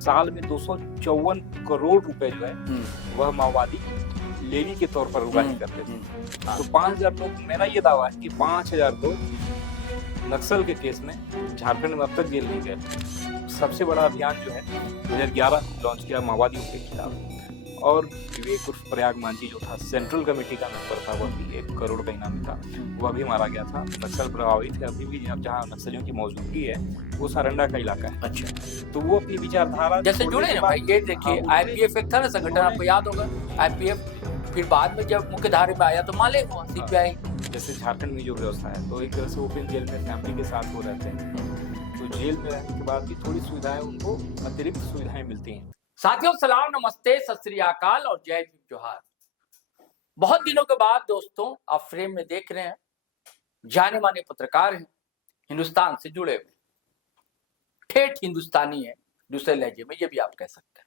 साल में 254 करोड़ रुपए जो है वह माओवादी लेवी के तौर पर उगाही करते थे। तो 5000 लोग, मेरा ये दावा है कि 5000 लोग नक्सल के केस में झारखंड में अब तक जेल नहीं गए। सबसे बड़ा अभियान जो है 2011 लॉन्च किया माओवादियों के खिलाफ, और विवेक उर्फ प्रयाग मांझी जो था सेंट्रल कमेटी का मेंबर था, वह भी 1 करोड़ का इनामी था, वह भी मारा गया था। नक्सल प्रभावित है अभी भी, जहाँ नक्सलियों की मौजूदगी है वो सारंडा का इलाका है। अच्छा, तो वो अपनी विचारधारा जैसे जुड़े ना भाई, ये देखिए आईपीएफ एक था ना संगठन, आपको याद होगा आईपीएफ, फिर बाद में जब मुख्य धारे में आया तो माले हुआ सीपीआई। जैसे झारखंड में जो व्यवस्था है, तो एक तरह से ओपन जेल में फैमिली के साथ वो रहते हैं, तो जेल में रहने के बाद भी थोड़ी सुविधाएं, उनको अतिरिक्त सुविधाएं मिलती हैं। साथियों सलाम, नमस्ते, सत श्री अकाल और जय भीम जोहार। बहुत दिनों के बाद दोस्तों आप फ्रेम में देख रहे हैं, जाने माने पत्रकार हैं, हिंदुस्तान से जुड़े हुए, ठेठ हिंदुस्तानी है, दूसरे लहजे में, ये भी आप कह सकते हैं।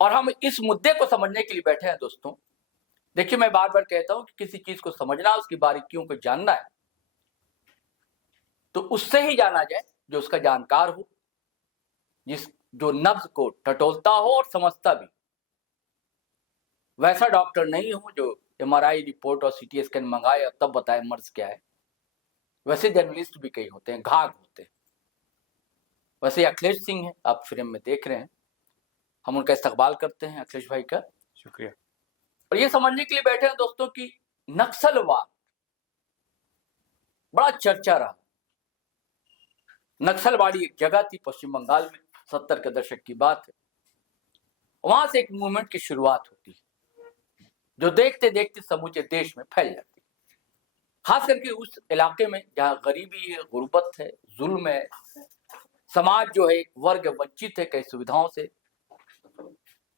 और हम इस मुद्दे को समझने के लिए बैठे हैं दोस्तों। देखिए, मैं बार बार कहता हूं कि किसी चीज को समझना, उसकी बारीकियों को जानना है तो उससे ही जाना जाए जो उसका जानकार हो, जो नब्ज को टटोलता हो और समझता भी। वैसा डॉक्टर नहीं हो जो एमआरआई रिपोर्ट और सीटी स्कैन मंगाए और तब बताए मर्ज क्या है। वैसे जर्नलिस्ट भी कई होते हैं, घाघ होते हैं। वैसे अखिलेश सिंह है, आप फ्रेम में देख रहे हैं, हम उनका इस्तकबाल करते हैं, अखिलेश भाई का शुक्रिया। और ये समझने के लिए बैठे हैं दोस्तों कि नक्सलवाद बड़ा चर्चा रहा। नक्सलवाड़ी एक जगह थी पश्चिम बंगाल में, 70 के दशक की बात है। वहां से एक मूवमेंट की शुरुआत होती है जो देखते देखते समूचे देश में फैल जाती है, खास करके उस इलाके में जहां गरीबी है, गुर्बत है, जुल्म है, समाज जो है वर्ग वंचित है कई सुविधाओं से,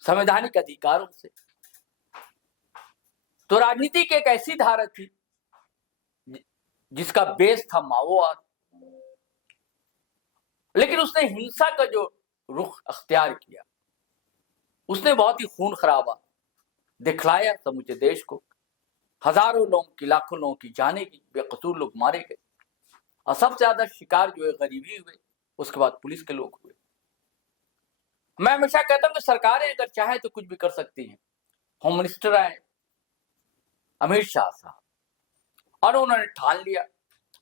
संवैधानिक अधिकारों से। तो राजनीति की एक ऐसी धारा थी जिसका बेस था माओवाद, लेकिन उसने हिंसा का जो रुख अख्तियार किया, उसने बहुत ही खून खराबा दिखलाया समूचे देश को। हजारों लोगों की, लाखों लोगों की जाने की, बेकसूर लोग मारे गए और सबसे ज्यादा शिकार जो है गरीबी हुए, उसके बाद पुलिस के लोग हुए। मैं हमेशा कहता हूं कि सरकारें अगर चाहे तो कुछ भी कर सकती हैं। होम मिनिस्टर आए अमित शाह साहब, और उन्होंने ठान लिया,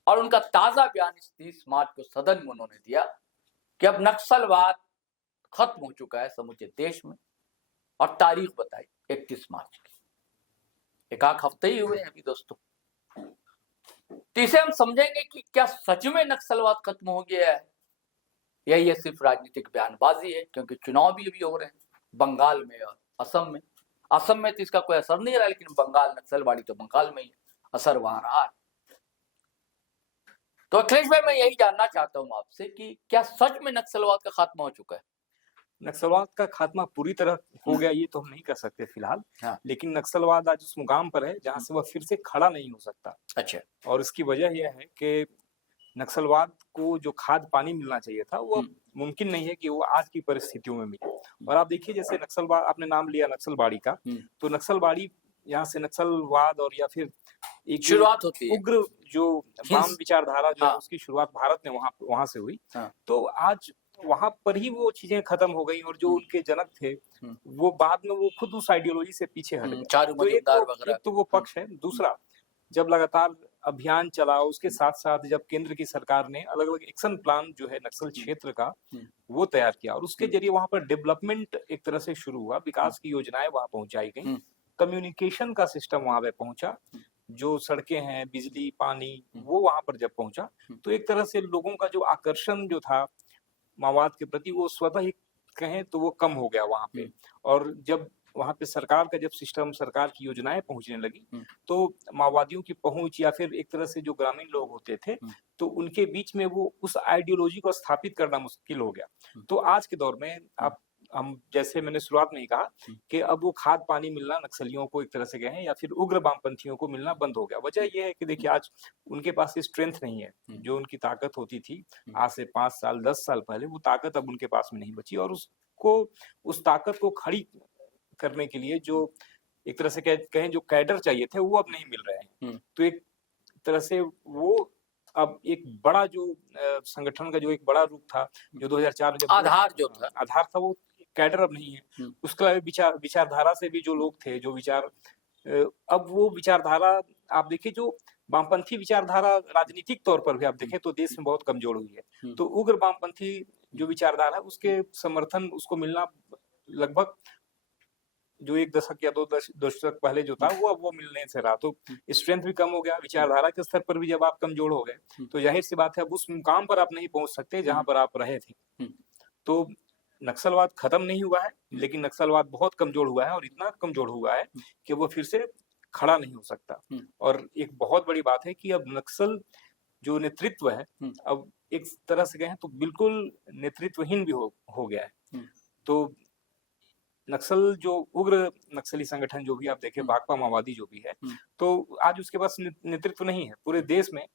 और उनका ताजा बयान इस 30 मार्च को सदन में उन्होंने दिया कि अब नक्सलवाद खत्म हो चुका है समूचे देश में, और तारीख बताई 31 मार्च की। एक आध हफ्ते ही हुए हैं अभी दोस्तों। तो इसे हम समझेंगे कि क्या सच में नक्सलवाद खत्म हो गया है या ये सिर्फ राजनीतिक बयानबाजी है, क्योंकि चुनाव भी अभी हो रहे हैं बंगाल में और असम में। असम में तो इसका कोई असर नहीं रहा, लेकिन बंगाल, नक्सलवाड़ी तो बंगाल में ही असर वहां रहा है। तो अखिलेश भाई, मैं यही जानना चाहता हूं आपसे कि क्या सच में नक्सलवाद का खात्मा हो चुका है? नक्सलवाद का खात्मा पूरी तरह हो गया ये तो हम नहीं कर सकते फिलहाल, लेकिन नक्सलवाद आज उस मुकाम पर है जहां से वह फिर से खड़ा नहीं हो सकता। अच्छा। और इसकी वजह यह है कि नक्सलवाद को जो खाद पानी मिलना चाहिए था वो मुमकिन नहीं है कि वो आज की परिस्थितियों में मिले। और आप देखिए, जैसे नक्सलवाद, आपने नाम लिया नक्सलवाड़ी का, तो नक्सलवाड़ी यहाँ से नक्सलवाद और या फिर एक शुरुआत होती है, उग्र जो वाम विचारधारा जो है उसकी शुरुआत भारत में वहां से हुई। तो आज वहां पर ही वो चीजें खत्म हो गई, और जो उनके जनक थे वो बाद में वो खुद उस आइडियोलॉजी से पीछे हट गए। तो एक तो वो पक्ष है। दूसरा, जब लगातार अभियान चला, उसके साथ साथ जब केंद्र की सरकार ने अलग अलग एक्शन प्लान जो है नक्सल क्षेत्र का वो तैयार किया, और उसके जरिए वहां पर डेवलपमेंट एक तरह से शुरू हुआ, विकास की योजनाएं वहां पहुंचाई गई, कम्युनिकेशन का सिस्टम वहां पे पहुंचा, जो सड़कें हैं, बिजली, पानी, वो वहां पर जब पहुंचा, तो एक तरह से लोगों का जो आकर्षण जो था माओवाद के प्रति, वो स्वतः ही कहें तो वो कम हो गया वहां पे। और जब वहां पे सरकार का जब सिस्टम, सरकार की योजनाएं पहुंचने लगी, तो माओवादियों की पहुंच या फिर एक तरह से जो ग्रामीण लोग होते थे, तो उनके बीच में वो उस आइडियोलॉजी को स्थापित करना मुश्किल हो गया। तो आज के दौर में हम जैसे मैंने शुरुआत में ही कहा कि अब वो खाद पानी मिलना नक्सलियों को एक तरह से कहें या फिर उग्र वामपंथियों को मिलना बंद हो गया। वजह यह है कि देखिए, आज उनके पास स्ट्रेंथ नहीं है, जो उनकी ताकत होती थी आज से 5 साल 10 साल पहले, वो ताकत अब उनके पास में नहीं बची। और उस ताकत को खड़ी करने के लिए जो एक तरह से कहें जो कैडर चाहिए थे, वो अब नहीं मिल रहे हैं। तो एक तरह से वो अब एक बड़ा जो संगठन का जो एक बड़ा रूप था, जो 2004 में जब आधार जो था, आधार था, वो कैडर अब नहीं है। उसके अलावा विचारधारा से भी जो लोग थे, जो विचार, अब वो विचारधारा आप देखिए, जो वामपंथी विचारधारा राजनीतिक तौर पर भी आप देखें तो देश में बहुत कमजोर हुई है। तो उग्र वामपंथी जो विचारधारा है, उसके समर्थन उसको मिलना लगभग जो 1 दशक या 2 दशक पहले जो था, वो अब वो मिलने से रहा। तो स्ट्रेंथ भी कम हो गया, विचारधारा के स्तर पर भी जब आप कमजोर हो गए, तो जाहिर सी बात है अब उस मुकाम पर आप नहीं पहुंच सकते जहां पर आप रहे थे। तो नक्सलवाद खत्म नहीं हुआ है, लेकिन नक्सलवाद बहुत कमजोर हुआ है, और इतना कमजोर हुआ है कि वो फिर से खड़ा नहीं हो सकता। और एक बहुत बड़ी बात है कि अब नक्सल जो नेतृत्व है, अब एक तरह से कहें तो बिल्कुल नेतृत्वहीन भी हो गया है। तो नक्सल जो उग्र नक्सली संगठन जो भी आप देखें, भाकपा माओवादी जो भी है, तो आज उसके पास नेतृत्व नहीं है पूरे देश में।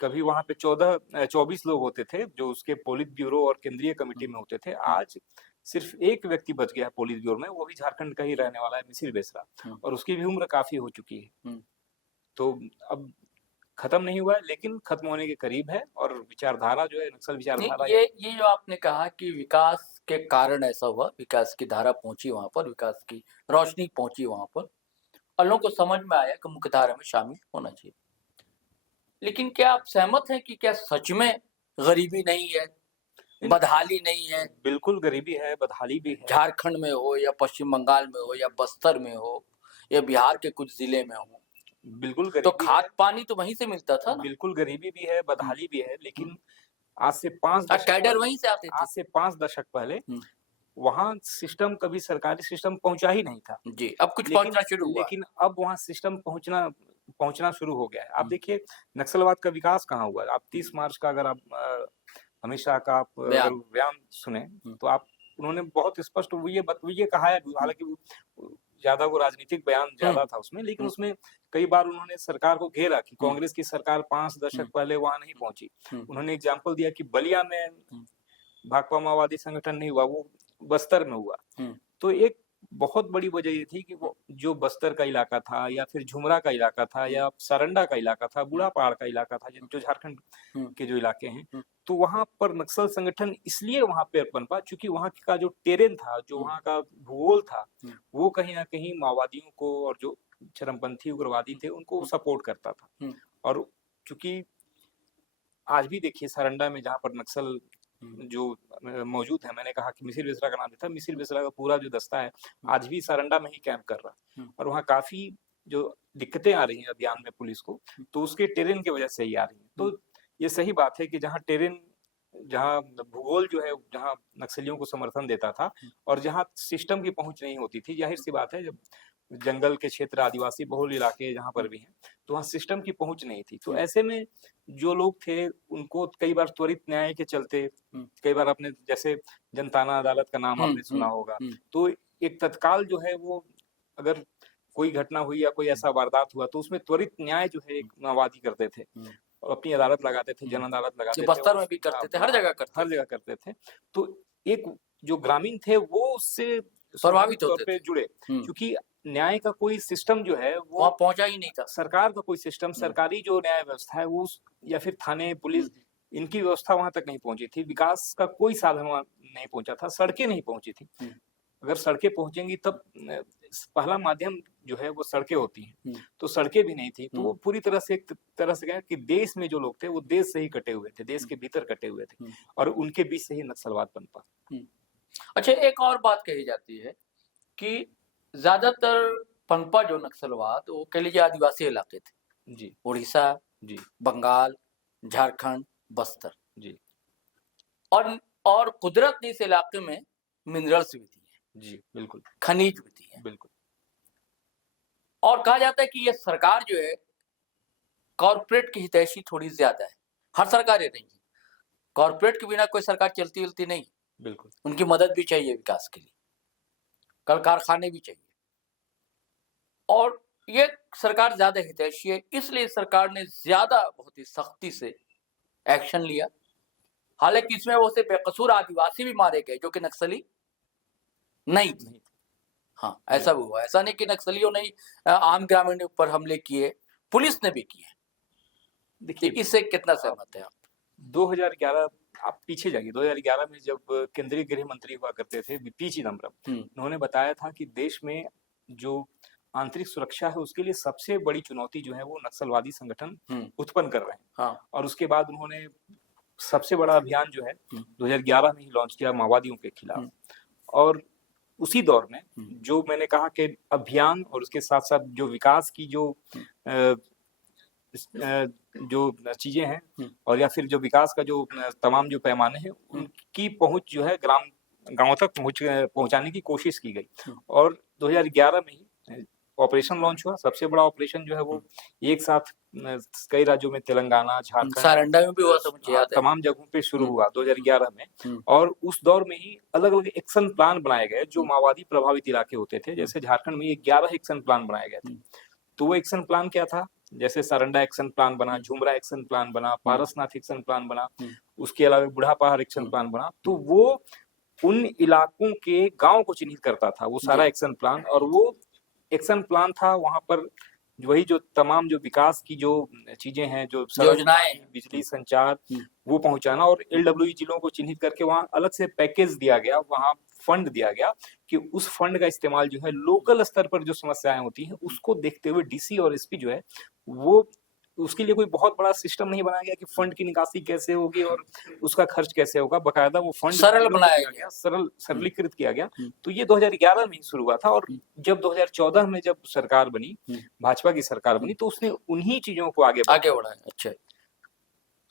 कभी वहां पे 24 लोग होते थे जो उसके पोलित ब्यूरो और केंद्रीय कमेटी में होते थे। आज सिर्फ एक व्यक्ति बच गया है पोलित ब्यूरो में, वो भी झारखंड का ही रहने वाला है, मिसिर बेसरा, और उसकी भी उम्र काफी हो चुकी है। तो अब खत्म नहीं हुआ है, लेकिन खत्म होने के करीब है। और विचारधारा जो है, नक्सल विचारधारा, ये जो आपने कहा कि विकास के कारण ऐसा हुआ, विकास की धारा पहुंची वहां पर, विकास की रोशनी पहुंची वहां पर, और लोगों को समझ में आया कि मुख्यधारा में शामिल होना चाहिए। लेकिन क्या आप सहमत हैं कि क्या सच में गरीबी नहीं है, बदहाली नहीं है? बिल्कुल गरीबी है, बदहाली भी है। झारखंड में हो या पश्चिम बंगाल में हो या बस्तर में हो या बिहार के कुछ जिले में हो, बिल्कुल गरीबी, तो खाद पानी तो वहीं से मिलता था ना। बिल्कुल गरीबी भी है, बदहाली भी है, लेकिन आज से 5 दशक कैडर वहीं से आते थे। आज से 5 दशक पहले वहाँ सिस्टम, कभी सरकारी सिस्टम पहुंचा ही नहीं था जी। अब कुछ पहुंचना शुरू हुआ, लेकिन अब वहाँ सिस्टम पहुंचना शुरू हो गया है। आप देखिए नक्सलवाद का विकास कहाँ हुआ। आप 30 मार्च का अगर आप अमित शाह का आप बयान सुने, तो आप उन्होंने बहुत स्पष्ट ये कहा है, हालांकि ज्यादा वो राजनीतिक बयान ज्यादा था उसमें, लेकिन उसमें कई बार उन्होंने सरकार को घेरा कि कांग्रेस की सरकार 5 दशक पहले वहां नहीं पहुंची। उन्होंने एग्जाम्पल दिया कि बलिया में भाकपा माओवादी संगठन नहीं हुआ, वो बस्तर में हुआ। तो एक बहुत बड़ी वजह ये थी कि वो जो बस्तर का इलाका था, या फिर झुमरा का इलाका था, या सारंडा का इलाका था, बूढ़ा पहाड़ का इलाका था, जो झारखंड के जो इलाके हैं, तो वहां पर नक्सल संगठन इसलिए वहां पे पनपा क्योंकि वहां का जो टेरेन था, जो वहां का भूगोल था, वो कहीं ना कहीं माओवादियों को और जो चरमपंथी उग्रवादी थे उनको सपोर्ट करता था। और चूंकि आज भी देखिए सारंडा में जहाँ पर नक्सल जो मौजूद है, मैंने कहा कि मिसिर बेसरा का नाम था, मिसिर बेसरा का पूरा जो दस्ता है आज भी सारंडा में ही कैंप कर रहा, और वहाँ काफी जो दिक्कतें आ रही हैं अभियान में पुलिस को, तो उसके टेरेन की वजह से ही आ रही है। तो ये सही बात है कि जहाँ टेरेन, जहाँ भूगोल जो है, जहाँ नक्सलियों को समर्थन देता था, और जहाँ सिस्टम की पहुंच नहीं होती थी, जाहिर सी बात है जब जंगल के क्षेत्र, आदिवासी बहुल इलाके जहाँ पर भी हैं, तो वहाँ सिस्टम की पहुंच नहीं थी। तो ऐसे में जो लोग थे उनको कई बार त्वरित न्याय के चलते, कई बार आपने जैसे जनताना अदालत का नाम आपने सुना होगा, तो एक तत्काल जो है वो, अगर कोई घटना हुई या कोई ऐसा वारदात हुआ, तो उसमें त्वरित न्याय जो है एक माओवादी करते थे, और अपनी अदालत लगाते थे, जन अदालत लगाते थे, बस्तर में भी करते थे, हर जगह करते थे। तो एक जो ग्रामीण थे वो उससे प्रभावित तौर पे जुड़े, क्योंकि न्याय का कोई सिस्टम जो है वो पहुंचा ही नहीं था। सरकार का कोई सिस्टम, सरकारी जो न्याय व्यवस्था है वो, या फिर थाने, पुलिस, इनकी व्यवस्था वहां तक नहीं पहुंची थी। विकास का कोई साधन वहां नहीं पहुंचा था, सड़कें नहीं पहुंची थी। अगर सड़कें पहुंचेंगी तब पहला माध्यम जो है वो सड़कें होती हैं, तो सड़कें भी नहीं थी। तो वो पूरी तरह से, एक तरह से कहें कि देश में जो लोग थे वो देश से ही कटे हुए थे, देश के भीतर कटे हुए थे, और उनके बीच से ही नक्सलवाद पनपा। अच्छा, एक और बात कही जाती है कि ज्यादातर पनपा जो नक्सलवाद, वो कह लीजिए आदिवासी इलाके थे जी, उड़ीसा जी, बंगाल, झारखंड, बस्तर जी, और कुदरत ने इस इलाके में मिनरल्स भी दिए जी, बिल्कुल, खनिज भी दिए, बिल्कुल। और कहा जाता है कि ये सरकार जो है कॉर्पोरेट की हितैषी थोड़ी ज्यादा है। हर सरकारें नहीं है, कॉर्पोरेट के बिना कोई सरकार चलती उलती नहीं, बिल्कुल, उनकी मदद भी चाहिए विकास के लिए, कल कारखाने भी चाहिए, और ये सरकार ज्यादा हितैषी है, इसलिए सरकार ने ज्यादा बहुत ही सख्ती से एक्शन लिया। हालांकि इसमें वो से बेकसूर आदिवासी भी मारे गए जो कि नक्सली नहीं थे। हाँ, ऐसा भी हुआ, ऐसा नहीं कि नक्सलियों ने आम ग्रामीणों पर हमले किए, पुलिस ने भी किए, देखिए इससे कितना सहमत है आप? 2011 आप पीछे जाइए, 2011 में जब केंद्रीय गृह मंत्री हुआ करते थे पी चिदम्बरम, उन्होंने बताया था कि देश में जो आंतरिक सुरक्षा है उसके लिए सबसे बड़ी चुनौती जो है वो नक्सलवादी संगठन उत्पन्न कर रहे हैं। हाँ। और उसके बाद उन्होंने सबसे बड़ा अभियान जो है 2011 में ही लॉन्च किया माओवादियों के खिलाफ। और उसी दौर में जो मैंने कहा कि अभियान और उसके साथ साथ जो विकास की जो चीजें हैं और या फिर जो विकास का जो तमाम जो पैमाने हैं उनकी पहुंच जो है गांवों तक पहुंचाने की कोशिश की गई। और 2011 में ही ऑपरेशन लॉन्च हुआ। सबसे बड़ा ऑपरेशन जो है वो एक साथ कई राज्यों में, तेलंगाना, झारखंड, सारंडा में भी हुआ था, मुझे याद है, तमाम जगहों पे शुरू हुआ 2011 में। और उस दौर में ही अलग अलग एक्शन प्लान बनाए गए जो माओवादी प्रभावित इलाके होते थे। जैसे झारखंड में 11 एक्शन प्लान बनाए गए थे। तो वो एक्शन प्लान क्या था? जैसे सारंडा एक्शन प्लान बना, झुमरा एक्शन प्लान बना, पारसनाथ एक्शन प्लान बना, उसके अलावा बूढ़ा पहाड़ एक्शन प्लान बना। तो वो उन इलाकों के गांव को चिन्हित करता था वो सारा एक्शन प्लान। और वो एक्शन प्लान था वहां पर वही जो तमाम जो विकास की जो चीजें हैं, जो योजनाएं, बिजली, संचार, वो पहुंचाना। और एलडब्ल्यूई जिलों को चिन्हित करके वहां अलग से पैकेज दिया गया, वहां फंड दिया गया कि उस फंड का इस्तेमाल जो है लोकल स्तर पर जो समस्याएं होती हैं उसको देखते हुए डीसी और एसपी जो है वो उसके लिए कोई बहुत बड़ा सिस्टम नहीं बनाया गया कि फंड की निकासी कैसे होगी और उसका खर्च कैसे होगा। बकायदा वो फंड सरल बनाया गया, सरलीकृत किया गया। तो ये 2011 में ही शुरू हुआ था। और जब 2014 में जब सरकार बनी, भाजपा की सरकार बनी, तो उसने उन्हीं चीजों को आगे बढ़ाया। अच्छा।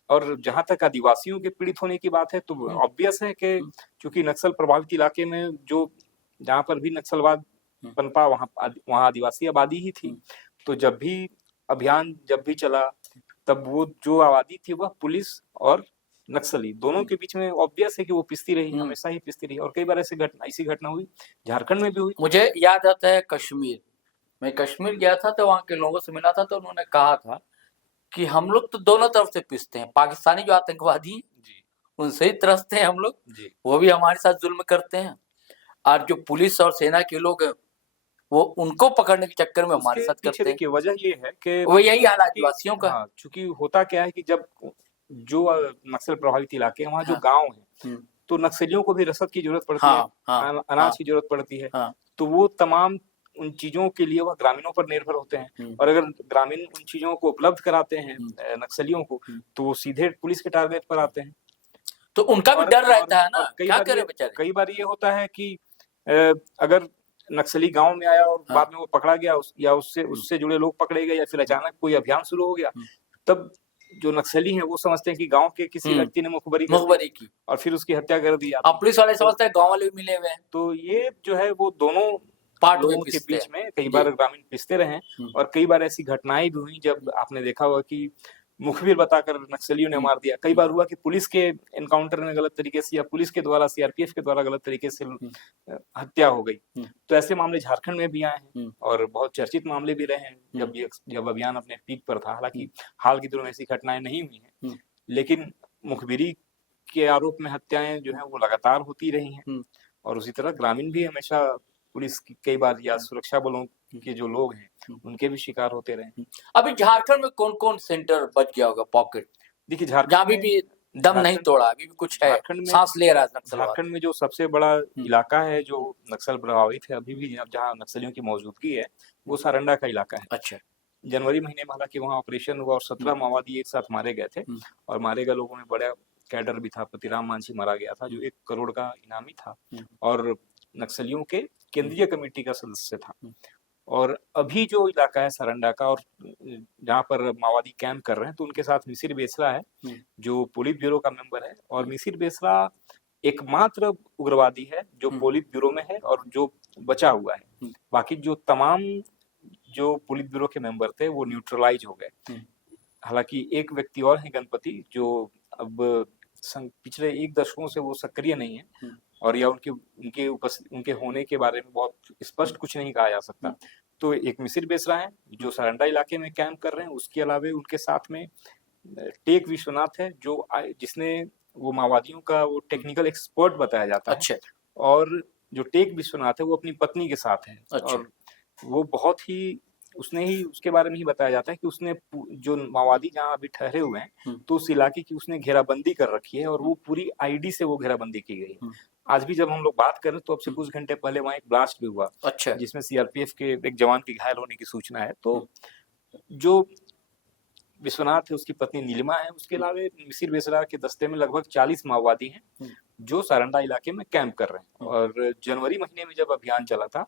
और जहां तक आदिवासियों के पीड़ित होने की बात है तो ऑब्वियस है कि चूंकि नक्सल प्रभावित इलाके में जो जहां पर भी नक्सलवाद पनपा वहां आदिवासी आबादी ही थी। तो जब भी अभियान जब भी चला तब वो जो आबादी थी वह पुलिस और नक्सली दोनों के बीच में ऑब्वियस है कि वो पिसती रही, हमेशा ही पिसती रही। और कई बार ऐसी घटना हुई, झारखंड में भी हुई। मुझे याद आता है कश्मीर, मैं कश्मीर गया था तो वहां के लोगों से मिला था तो उन्होंने कहा था कि हम लोग तो दोनों तरफ से पिसते हैं, पाकिस्तानी जो आतंकवादी उनसे ही त्रसते हैं हम लोग, वो भी हमारे साथ जुल्म करते हैं, और जो पुलिस और सेना के लोग हैं वो उनको पकड़ने के चक्कर में हमारे साथ करते हैं। वजह ये है कि वो यही हाल आदिवासियों का। हाँ, चूंकि होता क्या है कि जब जो नक्सल प्रभावित इलाके हैं वहाँ जो गांव है तो नक्सलियों को भी रसद की जरूरत पड़ती है, अनाज की जरूरत पड़ती है। तो वो तमाम उन चीजों के लिए वह ग्रामीणों पर निर्भर होते हैं। और अगर ग्रामीण उन चीजों को उपलब्ध कराते हैं नक्सलियों को तो वो सीधे पुलिस के टारगेट पर आते हैं। तो उनका भी डर रहता है ना, क्या करे बेचारे। कई बार ये होता है कि अगर नक्सली गांव में आया और बाद में वो पकड़ा गया या उससे जुड़े लोग पकड़े गए या फिर अचानक कोई अभियान शुरू हो गया, तब जो नक्सली हैं वो समझते हैं कि गांव के किसी व्यक्ति ने मुखबरी की और फिर उसकी हत्या कर दी। पुलिस वाले समझते हैं गांव वाले भी मिले हुए हैं। तो ये जो है वो दोनों लोगों के बीच में कई बार ग्रामीण पिसते रहे। और कई बार ऐसी घटनाएं भी हुई जब आपने देखा होगा कि मुखबिर बताकर नक्सलियों ने मार दिया। कई बार हुआ कि पुलिस के एनकाउंटर में गलत तरीके से या पुलिस के द्वारा सीआरपीएफ के द्वारा गलत तरीके से हत्या हो गई। तो ऐसे मामले झारखंड में भी आए हैं और बहुत चर्चित मामले भी रहे हैं जब अभियान अपने पीक पर था। हालांकि हाल के दिनों में ऐसी घटनाएं नहीं हुई हैं, लेकिन मुखबिरी के आरोप में हत्याएं जो है वो लगातार होती रही हैं। और उसी तरह ग्रामीण भी हमेशा पुलिस की कई बार या सुरक्षा बलों के जो लोग हैं उनके भी शिकार होते रहे। अभी झारखंड में कौन कौन सेंटर बच गया होगा पॉकेट? देखिए झारखंड भी दम नहीं तोड़ा, अभी भी कुछ है, सांस ले रहा है। झारखंड में जो सबसे बड़ा इलाका है जो नक्सल प्रभावित है अभी भी, जहाँ नक्सलियों की मौजूदगी है, वो सारंडा का इलाका है। अच्छा। जनवरी महीने में हालांकि वहाँ ऑपरेशन हुआ और 17 माओवादी एक साथ मारे गए थे। और मारे गए लोगों में बड़ा कैडर भी था। पतिराम मांझी मारा गया था जो 1 करोड़ का इनामी था और नक्सलियों के केंद्रीय कमेटी का सदस्य था। और अभी जो इलाका है सारंडा का और जहाँ पर माओवादी कैंप कर रहे हैं तो उनके साथ मिसिर बेसरा है जो पोलित ब्यूरो का मेंबर है। और मिसिर बेसरा एकमात्र उग्रवादी है जो पोलित ब्यूरो में है और जो बचा हुआ है। बाकी जो तमाम जो पोलित ब्यूरो के मेंबर थे वो न्यूट्रलाइज हो गए। हालांकि एक व्यक्ति और है गणपति जो अब पिछले 1 दशकों से वो सक्रिय नहीं है और या उनके होने के बारे में बहुत स्पष्ट कुछ नहीं कहा जा सकता। तो एक मिसिर बेसरा है जो सारंडा इलाके में कैंप कर रहे हैं। उसके अलावा उनके साथ में टेक विश्वनाथ है जिसने वो माओवादियों का वो टेक्निकल एक्सपर्ट बताया जाता है। अच्छा। और जो टेक विश्वनाथ है वो अपनी पत्नी के साथ है। अच्छा। और वो बहुत ही उसने ही उसके बारे में ही बताया जाता है कि उसने जो माओवादी जहाँ अभी ठहरे हुए हैं तो उस इलाके की उसने घेराबंदी कर रखी है और वो पूरी आईडी से वो घेराबंदी की गई है। आज भी जब हम लोग बात करें तो अब से कुछ घंटे पहले वहाँ एक ब्लास्ट भी हुआ, अच्छा, जिसमें सीआरपीएफ के एक जवान की घायल होने की सूचना है। तो जो विश्वनाथ है, उसकी पत्नी नीलिमा है, उसके अलावा मिसिर बेसरा के दस्ते में लगभग 40 माओवादी हैं जो सारंडा इलाके में कैंप कर रहे हैं। और जनवरी महीने में जब अभियान चला था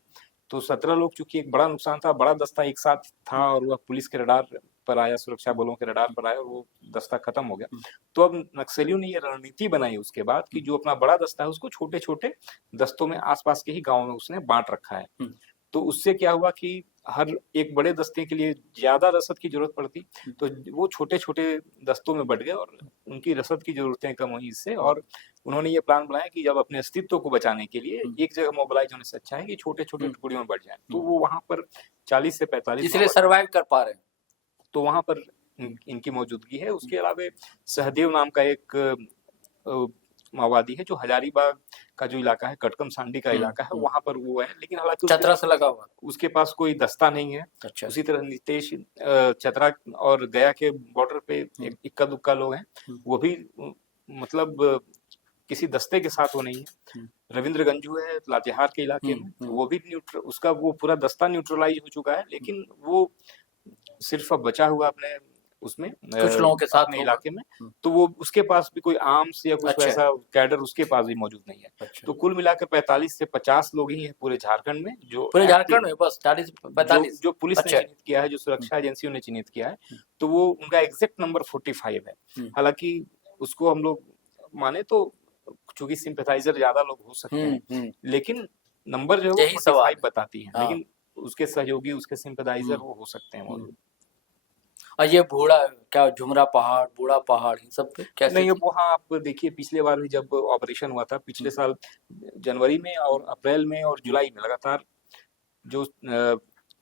तो 17 लोग, चूंकि एक बड़ा नुकसान था, बड़ा दस्ता एक साथ था और वह पुलिस के रडार पर आया, सुरक्षा बलों के रडार पर आया और वो दस्ता खत्म हो गया। तो अब नक्सलियों ने ये रणनीति बनाई उसके बाद कि जो अपना बड़ा दस्ता है उसको छोटे छोटे दस्तों में आसपास के ही गाँव में उसने बांट रखा है। तो उससे क्या हुआ कि हर एक बड़े दस्ते के लिए ज्यादा रसद की जरूरत पड़ती, तो वो छोटे छोटे दस्तों में बट गए और उनकी रसद की जरूरतें कम हुई इससे। और उन्होंने ये प्लान बनाया कि जब अपने अस्तित्व को बचाने के लिए एक जगह मोबिलाइज होने से अच्छा है कि छोटे छोटे टुकड़ियों में बढ़ जाए। तो वो वहां पर 40 से 45 इसलिए सर्वाइव कर पा रहे हैं, तो वहां पर इनकी मौजूदगी है। उसके अलावा सहदेव नाम का एक माओवादी है जो हजारीबाग का जो इलाका है, कटकम सांडी का इलाका है, वहां पर वो है, लेकिन हालांकि चतरा से लगा हुआ, उसके पास कोई दस्ता नहीं है। अच्छा, उसी तरह नितेश चतरा और गया के बॉर्डर पे इक्का दुक्का लोग हैं, वो भी मतलब किसी दस्ते के साथ वो नहीं है। रविंद्र गंजू है लातेहार के इलाके में, वो भी उसका वो पूरा दस्ता न्यूट्रलाइज हो चुका है, लेकिन वो सिर्फ अब बचा हुआ अपने उसमें कुछ लोगों के साथ अपने इलाके में, तो वो उसके पास भी कोई आर्म्स या कुछ अच्छा, वैसा कैडर उसके पास भी मौजूद नहीं है। अच्छा, तो कुल मिलाकर 45 से 50 लोग ही हैं पूरे झारखंड में, जो पूरे झारखंड में बस 40-45 जो पुलिस अच्छा, ने चिन्हित किया है, जो सुरक्षा एजेंसियों ने चिन्हित किया है, तो वो उनका एग्जैक्ट नंबर 45 है। हालांकि उसको हम लोग माने तो चूंकि सिंपैथाइजर ज्यादा लोग हो सकते हैं, लेकिन नंबर जो है वो 45 बताती है, लेकिन उसके सहयोगी, उसके सिंपैथाइजर वो हो सकते हैं मौजूद। और ये बूढ़ा क्या झुमरा पहाड़, बूढ़ा पहाड़, इन सब पे कैसे? नहीं, वहाँ आप देखिए पिछले बार भी जब ऑपरेशन हुआ था, पिछले साल जनवरी में और अप्रैल में और जुलाई में लगातार जो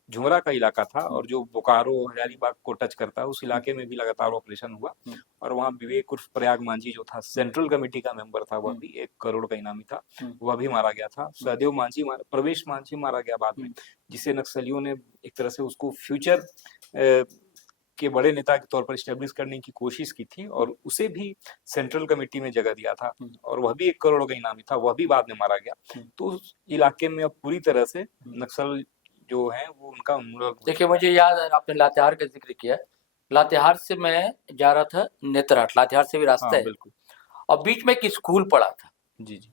झुमरा का इलाका था और जो बोकारो हजारीबाग को टच करता है, उस इलाके में भी लगातार ऑपरेशन हुआ। और वहाँ विवेक उर्फ प्रयाग मांझी जो था, सेंट्रल कमेटी का मेंबर था, वह भी 1 करोड़ का इनामी था, वह भी मारा गया था। सहदेव मांझी प्रवेश मांझी मारा गया बाद में, जिसे नक्सलियों ने एक तरह से उसको फ्यूचर के बड़े नेता के तौर पर स्टेब्लिश करने की कोशिश की थी और उसे भी सेंट्रल कमेटी में जगह दिया था और वह भी 1 करोड़ का इनामी था, वह भी बाद में मारा गया। तो उस इलाके में अब पूरी तरह से नक्सल जो है वो उनका। देखिए, मुझे याद है आपने लातेहार का जिक्र किया, लातेहार से मैं जा रहा था नेतरहाट, लातेहार से भी रास्ता है, बिल्कुल, और बीच में एक स्कूल पड़ा था। जी जी।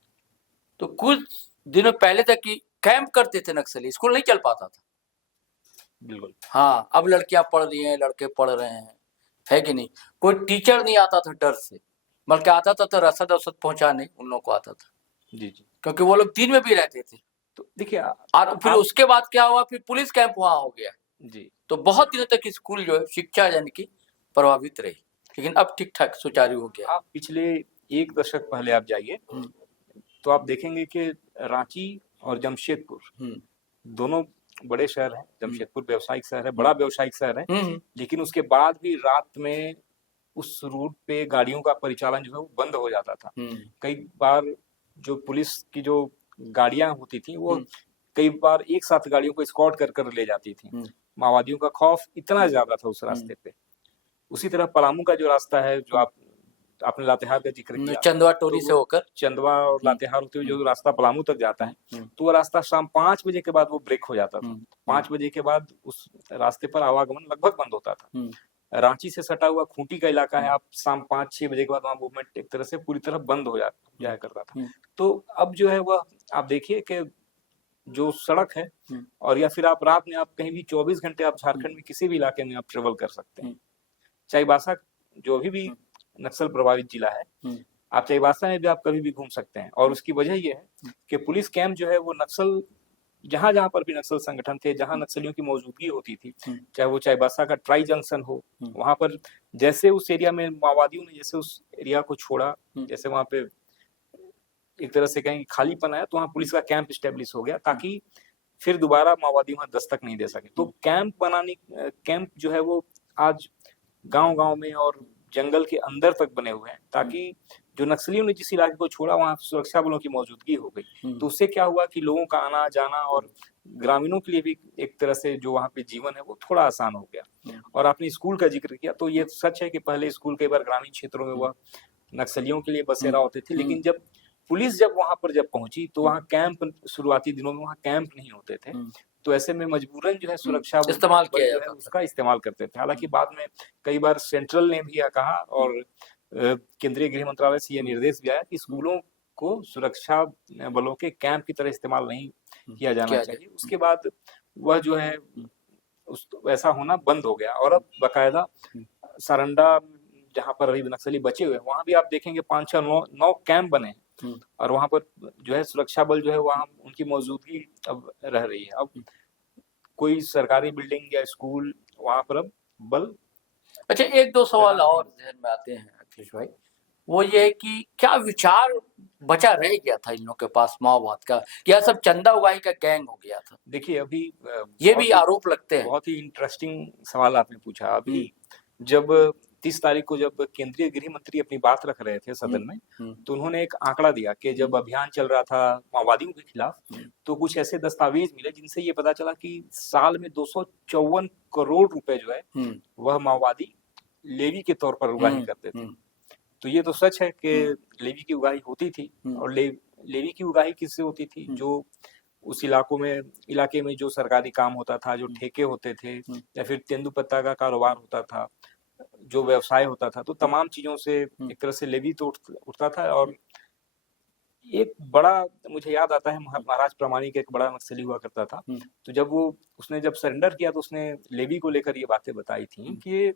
तो कुछ दिनों पहले तक कि कैंप करते थे नक्सली, स्कूल नहीं चल पाता था। बिल्कुल, हाँ, अब लड़कियां पढ़ रही हैं, लड़के पढ़ रहे हैं, है कि नहीं? कोई टीचर नहीं आता था डर से, बल्कि आता था तो रसद पहुंचाने उन लोगों को आता था, जी जी, क्योंकि वो लोग दिन में भी रहते थे। तो देखिए, और फिर उसके बाद क्या हुआ, फिर पुलिस कैंप वहां हो गया जी, तो बहुत दिनों तक स्कूल जो है शिक्षा यानी कि प्रभावित रही, लेकिन अब ठीक ठाक सुचारू हो गया। आप पिछले 1 दशक पहले आप जाइए तो आप देखेंगे कि रांची और जमशेदपुर दोनों बड़े शहर हैं। जमशेदपुर व्यावसायिक शहर है, बड़ा व्यावसायिक शहर है, लेकिन उसके बाद भी रात में उस रूट पे गाड़ियों का परिचालन जो है वो बंद हो जाता था। कई बार जो पुलिस की जो गाड़ियां होती थी वो कई बार एक साथ गाड़ियों को स्कॉट कर कर ले जाती थी। माओवादियों का खौफ इतना ज्यादा था उस रास्ते पे। उसी तरह पलामू का जो रास्ता है, जो आपने लातेहार का जिक्र किया, चंदवा टोली से होकर चंदवा और लातेहार होते हुए जो रास्ता पलामू तक जाता है, तो वो रास्ता शाम 5 बजे के बाद वो ब्रेक हो जाता था। 5 बजे के बाद उस रास्ते पर आवागमन लगभग बंद होता था। रांची से सटा हुआ खूंटी का इलाका है, आप शाम 5-6 बजे के बाद वहाँ मूवमेंट एक तरह से पूरी तरह बंद हो जाया करता था। तो अब जो है वह आप देखिए कि जो सड़क है, और या फिर आप रात में आप कहीं भी 24 घंटे आप झारखंड में किसी भी इलाके में आप ट्रेवल कर सकते हैं। चाईबासा जो अभी भी नक्सल प्रभावित जिला है, आप चाईबासा में भी आप कभी भी घूम सकते हैं। और उसकी वजह यह है कि पुलिस कैंप जो है वो नक्सल जहां जहां पर भी नक्सल संगठन थे, जहां नक्सलियों की मौजूदगी होती थी, चाहे वो चाईबासा का ट्राई जंक्शन हो, वहां पर जैसे उस एरिया में माओवादियों ने जैसे उस एरिया को छोड़ा, जैसे वहां पे एक तरह से कहें खालीपन आया, तो वहां पुलिस का कैंप स्टेब्लिश हो गया ताकि फिर दोबारा माओवादी वहां दस्तक नहीं दे सके। तो कैंप जो है वो आज गांव-गांव में और जंगल के अंदर तक बने हुए हैं, ताकि जो नक्सलियों ने जिस इलाके को छोड़ा वहां सुरक्षा बलों की मौजूदगी हो गई, तो उससे क्या हुआ कि लोगों का आना जाना और ग्रामीणों के लिए भी एक तरह से जो वहाँ पे जीवन है वो थोड़ा आसान हो गया। और आपने स्कूल का जिक्र किया, तो ये सच है कि पहले स्कूल कई बार ग्रामीण क्षेत्रों में वह नक्सलियों के लिए बसेरा होते थे, लेकिन जब पुलिस वहां पर पहुंची तो वहाँ कैंप, शुरुआती दिनों में वहाँ कैंप नहीं होते थे, तो ऐसे में मजबूरन जो है सुरक्षा इस्तेमाल किया जो है उसका इस्तेमाल करते थे। हालांकि बाद में कई बार सेंट्रल ने भी कहा और केंद्रीय गृह मंत्रालय से यह निर्देश भी आया कि स्कूलों को सुरक्षा बलों के कैंप की तरह इस्तेमाल नहीं किया जाना चाहिए। उसके बाद वह जो है वैसा होना बंद हो गया और अब बाकायदा सारंडा जहाँ पर अभी नक्सली बचे हुए हैं वहां भी आप देखेंगे 5, 6, 9 कैंप बने हैं और वहां पर जो है सुरक्षा बल जो है वहां उनकी मौजूदगी अब रह रही है। अब कोई सरकारी बिल्डिंग या स्कूल वहां पर अब बल। अच्छा, 1-2 सवाल और ध्यान में आते हैं अखिलेश भाई, वो ये है कि क्या विचार बचा रह गया था इन लोगों के पास माओवाद का, क्या सब चंदा उगाही का गैंग हो गया था? देखिए अभी ये भी आरोप लगते हैं। बहुत ही इंटरेस्टिंग सवाल आपने पूछा। अभी जब 30 तारीख को जब केंद्रीय गृह मंत्री अपनी बात रख रहे थे सदन में, तो उन्होंने एक आंकड़ा दिया कि जब अभियान चल रहा था माओवादियों के खिलाफ तो कुछ ऐसे दस्तावेज मिले जिनसे ये पता चला कि साल में 254 करोड़ रुपए जो है वह माओवादी लेवी के तौर पर उगाही करते थे। तो ये तो सच है कि लेवी की उगाही होती थी और लेवी की उगाही किससे होती थी? जो उस इलाके में जो सरकारी काम होता था, जो ठेके होते थे या फिर तेंदुपत्ता का कारोबार होता था, जो व्यवसाय होता था, तो तमाम चीजों से एक तरह से लेवी तो उठता था। और एक बड़ा मुझे याद आता है महाराज प्रमाणिक एक बड़ा नक्सली हुआ करता था, तो जब उसने सरेंडर किया तो उसने लेवी को लेकर ये बातें बताई थी कि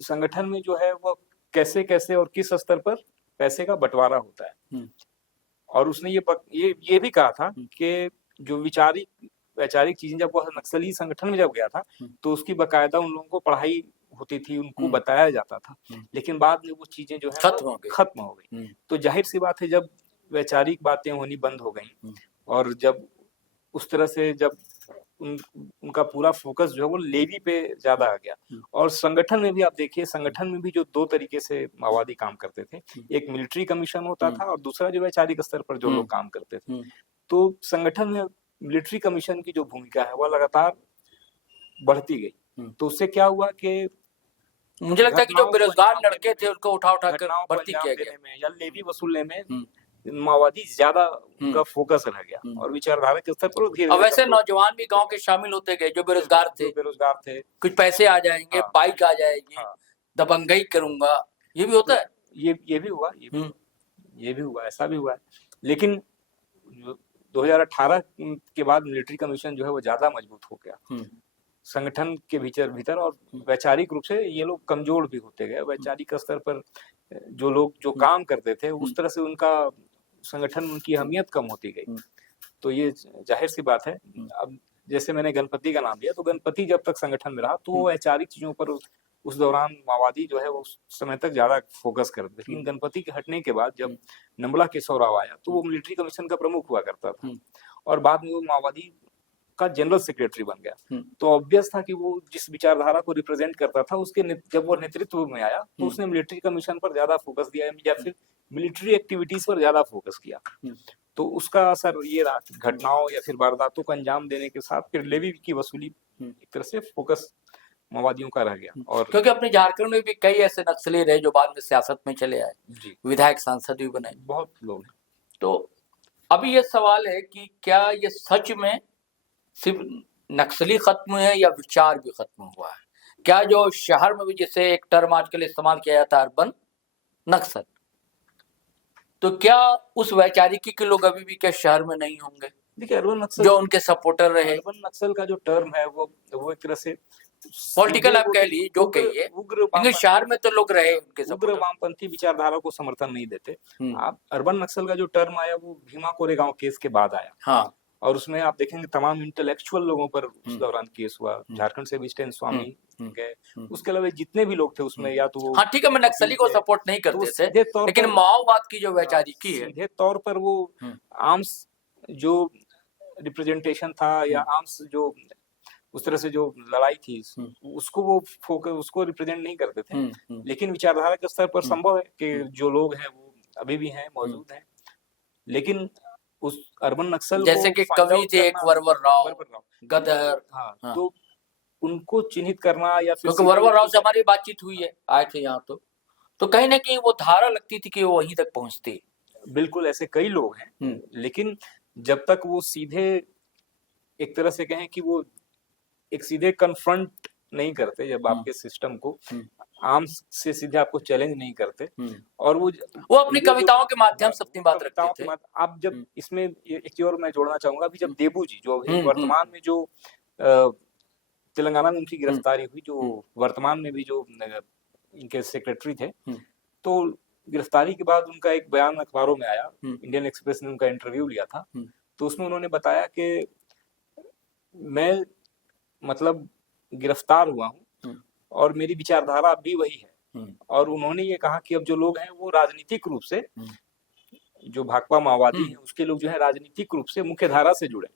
संगठन में जो है वो कैसे कैसे और किस स्तर पर पैसे का बंटवारा होता है। और उसने ये भी कहा था कि जो वैचारिक चीजें जब वह नक्सली संगठन में जब गया था तो उसकी बकायदा उन लोगों को पढ़ाई होती थी, उनको बताया जाता था, लेकिन बाद में वो चीजें जो है खत्म हो गई। तो जाहिर सी बात है जब वैचारिक बातें होनी बंद हो गई और जब उस तरह से जब उनका पूरा फोकस जो है वो लेवी पे ज्यादा आ गया। और संगठन में भी आप देखिए, संगठन में भी जो 2 तरीके से माओवादी काम करते थे, एक मिलिट्री कमीशन होता था और दूसरा जो वैचारिक स्तर पर जो लोग काम करते थे। तो संगठन में मिलिट्री कमीशन की जो भूमिका है वह लगातार बढ़ती गई। तो उससे क्या हुआ कि मुझे लगता है कि जो बेरोजगार लड़के थे उनको उठा कर भर्ती किया गया में या लेवी वसूलने में माओवादी ज्यादा उनका फोकस रह गया और विचारधारा के स्तर पर और वैसे नौजवान भी गांव के शामिल होते गए जो बेरोजगार थे। कुछ पैसे आ जाएंगे, बाइक आ जाएगी, दबंगई करूंगा, ये भी होता है। ये भी हुआ, ऐसा भी हुआ है। लेकिन 2018 के बाद मिलिट्री कमीशन जो है वो ज्यादा मजबूत हो गया संगठन के भीतर और वैचारिक रूप से ये लोग कमजोर भी होते गए। वैचारिक स्तर पर जो लोग जो काम करते थे उस तरह से उनका संगठन, उनकी अहमियत कम होती गई। तो ये जाहिर सी बात है। अब जैसे मैंने गणपति का नाम लिया, तो गणपति जब तक संगठन में रहा तो वो वैचारिक चीजों पर उस दौरान माओवादी जो है वो उस समय तक ज्यादा फोकस करते थे। लेकिन गणपति के हटने के बाद जब नमला केशव राव आया तो वो मिलिट्री कमीशन का प्रमुख हुआ करता था और बाद में वो माओवादी का जनरल सेक्रेटरी बन गया। तो ऑब्वियस था कि वो जिस विचारधारा को रिप्रेजेंट करता था उसके जब वो नेतृत्व में आया तो उसने मिलिट्री कमीशन पर ज्यादा फोकस दिया या फिर मिलिट्री एक्टिविटीज पर ज्यादा फोकस किया। तो उसका असर ये रहा, घटनाओं या फिर वारदातों को अंजाम देने के साथ फिर लेवी की वसूली एक तरह से फोकस माओवादियों का रह गया। और क्योंकि अपने झारखंड में भी कई ऐसे नक्सली रहे जो बाद में सियासत में चले आए, विधायक सांसद भी बने, बहुत लोग। तो अभी ये सवाल है कि क्या ये सच में सिर्फ नक्सली खत्म है या विचार भी खत्म हुआ है? क्या जो शहर में भी जैसे एक टर्म आजकल इस्तेमाल किया जाता है अर्बन नक्सल, तो क्या उस वैचारिकी के लोग अभी भी क्या शहर में नहीं होंगे? देखिए अर्बन नक्सल जो उनके सपोर्टर रहे, अर्बन नक्सल का जो टर्म है वो एक तरह से पॉलिटिकल आप कह लीजिए, जो कहिए, लेकिन शहर में तो लोग रहे उनके उग्र वामपंथी विचारधारा को समर्थन नहीं देते। आप अर्बन नक्सल का जो टर्म आया वो भीमा कोरेगांव केस के बाद आया। हाँ, और उसमें आप देखेंगे तमाम इंटेलेक्चुअल लोगों पर उस दौरान केस हुआ। झारखंड से विष्टेन स्वामी गए, उसके अलावा जितने भी लोग थे उसमें या तो हाँ ठीक है, मैं नक्सली को सपोर्ट नहीं करते थे, लेकिन माओवाद की जो वैचारिकी है सीधे तौर पर वो आर्म्स जो रिप्रेजेंटेशन था या आर्म्स जो उस तरह से जो लड़ाई थी उसको वो फोकस उसको रिप्रेजेंट नहीं करते थे, लेकिन विचारधारा के स्तर पर संभव है कि जो लोग हैं वो अभी भी हैं, मौजूद हैं, लेकिन उस अर्बन नक्सल जैसे को कि फाइंड कवि आउट थे एक करना, वरवर राव, वरवर राव, गदर, हाँ, तो उनको चिन्हित करना या फिर क्योंकि वरवर राव से हमारी बातचीत हुई है, आए थे यहाँ, तो कहीं ना कहीं वो धारा लगती थी कि वो वहीं तक पहुंचती। बिल्कुल ऐसे कई लोग हैं, लेकिन जब तक वो सीधे एक तरह से कहें कि वो एक सीधे कन्फ्रंट नहीं करते, जब आपके सिस्टम को आम से सीधे आपको चैलेंज नहीं करते, और वो अपनी कविताओं के माध्यम से अपनी बात रखते थे। आप जब इसमें एक चीज और मैं जोड़ना चाहूंगा, अभी जब देबू जी जो अभी वर्तमान में जो तेलंगाना में उनकी गिरफ्तारी हुई, जो वर्तमान में भी जो इनके सेक्रेटरी थे, तो गिरफ्तारी के बाद उनका एक बयान अखबारों में आया, इंडियन एक्सप्रेस ने उनका इंटरव्यू लिया था, तो उसमें उन्होंने बताया कि मैं मतलब गिरफ्तार हुआ हूँ और मेरी विचारधारा अब भी वही है, और उन्होंने ये कहा कि अब जो लोग हैं वो राजनीतिक रूप से, जो भाकपा माओवादी है उसके लोग जो है राजनीतिक रूप से मुख्य धारा से जुड़े,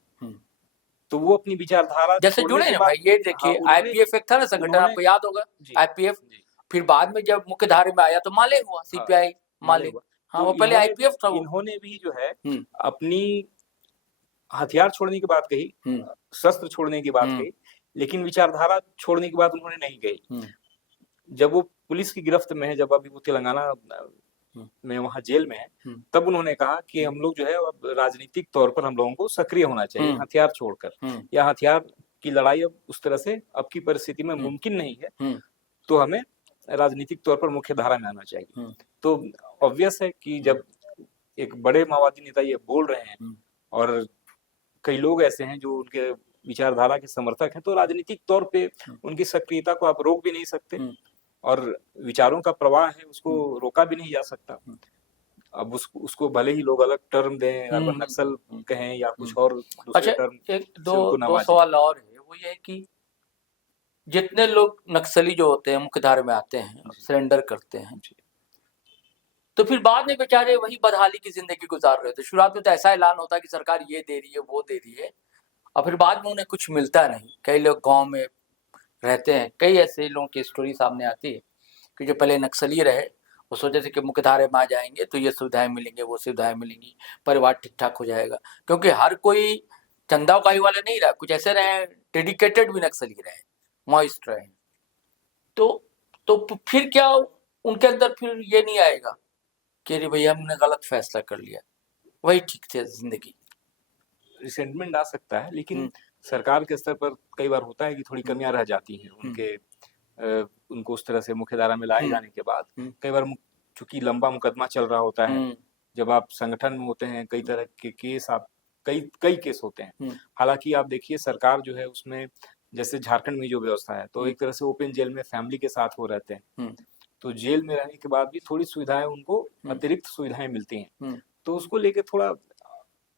तो वो अपनी विचारधारा जैसे जुड़े ना भाई। ये देखिए आईपीएफ एक था ना संगठन, आपको याद होगा आईपीएफ, फिर बाद में जब मुख्य धारा में आया तो माले हुआ, सीपीआई माले। हाँ, वो पहले आईपीएफ था। इन्होंने भी जो है अपनी हथियार छोड़ने की बात कही, शस्त्र छोड़ने की बात कही, लेकिन विचारधारा छोड़ने की बात उन्होंने नहीं कही। जब वो पुलिस की गिरफ्त में है, जब अभी वो तेलंगाना में वहां जेल में है, तब उन्होंने कहा कि हम लोग जो है अब राजनीतिक तौर पर हम लोगों को सक्रिय होना चाहिए, हथियार छोड़कर, या हथियार की लड़ाई अब उस तरह से अब की परिस्थिति में मुमकिन नहीं है, तो हमें राजनीतिक तौर पर मुख्य धारा में आना चाहिए। तो ऑब्वियस है कि जब एक बड़े माओवादी नेता ये बोल रहे हैं और कई लोग ऐसे हैं जो उनके विचारधारा के समर्थक हैं, तो राजनीतिक तौर पे उनकी सक्रियता को आप रोक भी नहीं सकते, और विचारों का प्रवाह है उसको रोका भी नहीं जा सकता। अब उसको भले ही लोग अलग टर्म दें, अर्बन नक्सल कहें या कुछ और दूसरे टर्म। एक दो सवाल और है, वो ये है कि जितने लोग नक्सली जो होते हैं मुख्यधारा में आते हैं, सरेंडर करते हैं, तो फिर बाद में बेचारे वही बदहाली की जिंदगी गुजार रहे थे। शुरुआत में तो ऐसा ऐलान होता है कि सरकार ये दे रही है, वो दे रही है, और फिर बाद में उन्हें कुछ मिलता नहीं। कई लोग गांव में रहते हैं, कई ऐसे लोगों की स्टोरी सामने आती है कि जो पहले नक्सली रहे, वो सोचे थे कि मुख्यधारा में आ जाएंगे तो ये सुविधाएं मिलेंगी, वो सुविधाएं मिलेंगी, परिवार ठीक ठाक हो जाएगा। क्योंकि हर कोई चंदा उगाही वाले नहीं रहा, कुछ ऐसे रहे डेडिकेटेड भी नक्सली रहे, मॉइस्ट रहे। तो फिर क्या उनके अंदर फिर ये नहीं आएगा कि अरे भैया हमने गलत फैसला कर लिया, वही ठीक थे जिंदगी। रिसेंटमेंट आ सकता है, लेकिन सरकार के स्तर पर कई बार होता है कि थोड़ी कमियां रह जाती हैं उनको उस तरह से मुख्यधारा में लाए जाने के बाद। कई बार चूंकि लंबा मुकदमा चल रहा होता है, जब आप संगठन में होते हैं, कई तरह के केस आप कई केस होते हैं। हालांकि आप देखिए सरकार जो है उसमें, जैसे झारखंड में जो व्यवस्था है, तो एक तरह से ओपन जेल में फैमिली के साथ वो रहते हैं, तो जेल में रहने के बाद भी थोड़ी सुविधाएं उनको, अतिरिक्त सुविधाएं मिलती हैं, तो उसको लेके थोड़ा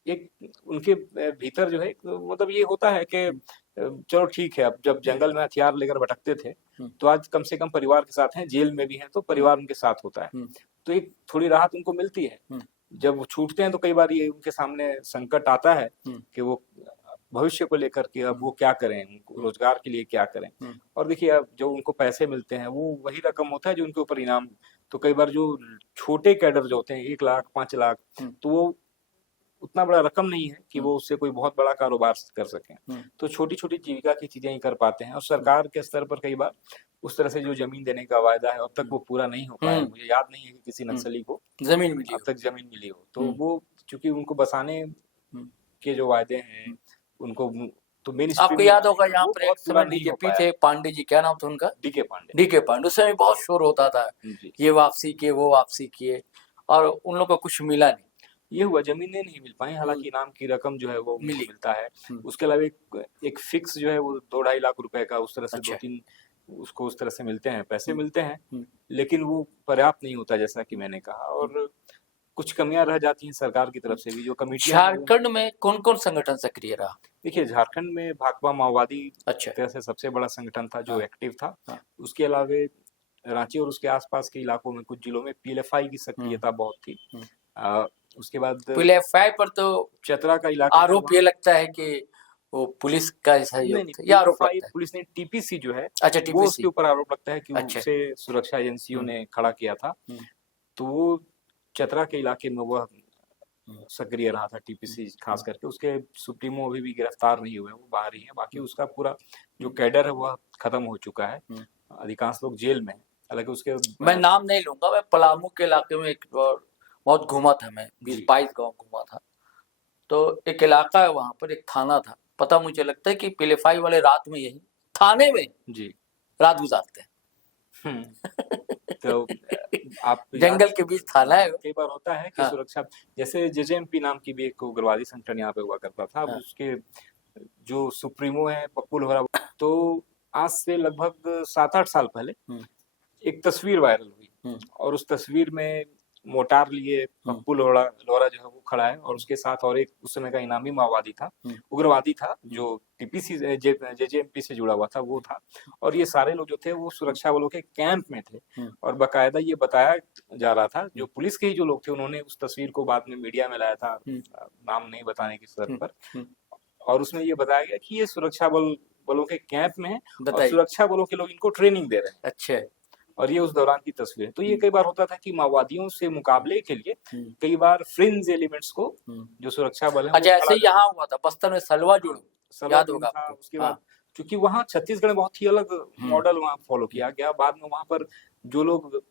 एक उनके भीतर जो है मतलब ये होता है कि चलो ठीक है, अब जब जंगल में हथियार लेकर भटकते थे तो आज कम से कम परिवार के साथ हैं, जेल में भी हैं तो परिवार उनके साथ होता है, तो एक थोड़ी राहत उनको मिलती है। जब वो छूटते हैं तो कई बार ये उनके सामने संकट आता है कि वो भविष्य को लेकर के अब वो क्या करें, उनको रोजगार के लिए क्या करें। और देखिए अब जो उनको पैसे मिलते हैं वो वही रकम होता है जो उनके ऊपर इनाम, तो कई बार जो छोटे कैडर जो होते हैं 1 लाख 5 लाख, तो वो उतना बड़ा रकम नहीं है कि वो उससे कोई बहुत बड़ा कारोबार कर सकें, तो छोटी छोटी जीविका की चीजें ही कर पाते हैं। और सरकार के स्तर पर कई बार उस तरह से जो जमीन देने का वायदा है अब तक वो पूरा नहीं हो पाया। मुझे याद नहीं है कि किसी नक्सली को जमीन मिली अब तक जमीन मिली हो, तो वो चूंकि उनको बसाने के जो वायदे हैं उनको, तो मेन आपको याद होगा यहाँ पर एक समय बीजेपी थे, पांडे जी, क्या नाम था उनका, डीके पांडे। उस समय बहुत शोर होता था ये वापसी किए वो वापसी किए, और उन लोगों को कुछ मिला नहीं। ये हुआ, जमीनें नहीं मिल पाई, हालांकि इनाम की रकम जो है वो मिलता है। उसके अलावा एक फिक्स जो है वो 2-2.5 लाख रुपए का उस तरह से 2-3 उसको उस तरह से मिलते हैं, पैसे मिलते हैं, लेकिन वो पर्याप्त नहीं होता जैसा कि मैंने कहा, और कुछ कमियां रह जाती हैं सरकार की तरफ से भी। जो कमेटी झारखंड में कौन कौन संगठन सक्रिय रहा? देखिए झारखंड में भाकपा माओवादी तरह से सबसे बड़ा संगठन था जो एक्टिव था। उसके अलावा रांची और उसके आसपास के इलाकों में कुछ जिलों में पीएलएफआई की सक्रियता बहुत थी। उसके बाद पीएलएफआई पर तो चतरा का इलाका आरोप ये लगता है कि वो पुलिस का सहयोग नहीं, था या आरोप लगता है? पुलिस ने टीपीसी जो है अच्छा, वो टीपीसी। उसके ऊपर आरोप लगता है कि अच्छा। उसे सुरक्षा एजेंसियों ने खड़ा किया था। तो वो चतरा के इलाके में वह सक्रिय रहा था, टीपीसी खास करके। उसके सुप्रीमो अभी भी गिरफ्तार नहीं हुए, वो बाहर ही है। बाकी उसका पूरा जो कैडर है वह खत्म हो चुका है, अधिकांश लोग जेल में है। हालांकि उसके मैं नाम नहीं लूंगा, मैं पलामू के इलाके में एक बहुत घूमा था, मैं 20-22 गांव घूमा था। तो एक इलाका है, वहां पर एक थाना था। पता मुझे लगता है कि पीएलएफआई वाले रात में यही थाने में जी रात गुजारते हैं। तो आप जंगल के बीच थाना है। कई बार होता है कि हाँ। सुरक्षा, जैसे जेजेएमपी नाम की भी एक उग्रवादी संगठन यहाँ पे हुआ करता था। अब हाँ। उसके जो सुप्रीमो है पप्पू लोहरा, तो आज से लगभग 7-8 साल पहले एक तस्वीर वायरल हुई और उस तस्वीर में मोटार लिए पप्पू लोहरा जो है वो खड़ा है और उसके साथ और एक उस समय का इनामी माओवादी था, उग्रवादी था, जो टीपीसी जेजेएमपी से जुड़ा हुआ था, वो था। और ये सारे लोग जो थे वो सुरक्षा बलों के कैंप में थे और बकायदा ये बताया जा रहा था, जो पुलिस के ही जो लोग थे उन्होंने उस तस्वीर को बाद में मीडिया में लाया था, नाम नहीं बताने की शर्त पर, और उसमें ये बताया गया कि ये सुरक्षा बलों के कैंप में है और सुरक्षा बलों के लोग इनको ट्रेनिंग दे रहे हैं। अच्छा। और ये उस दौरान की तस्वीर है। तो ये कई बार होता था कि माओवादियों से मुकाबले के लिए कई बार फ्रिंज एलिमेंट्स को जो सुरक्षा बल है, अच्छा, ऐसे यहाँ हुआ था बस्तर में सलवा जुड़, याद होगा आपको। उसके बाद क्योंकि वहाँ छत्तीसगढ़ में बहुत ही अलग मॉडल वहाँ फॉलो किया गया। बाद में वहाँ पर जो लोग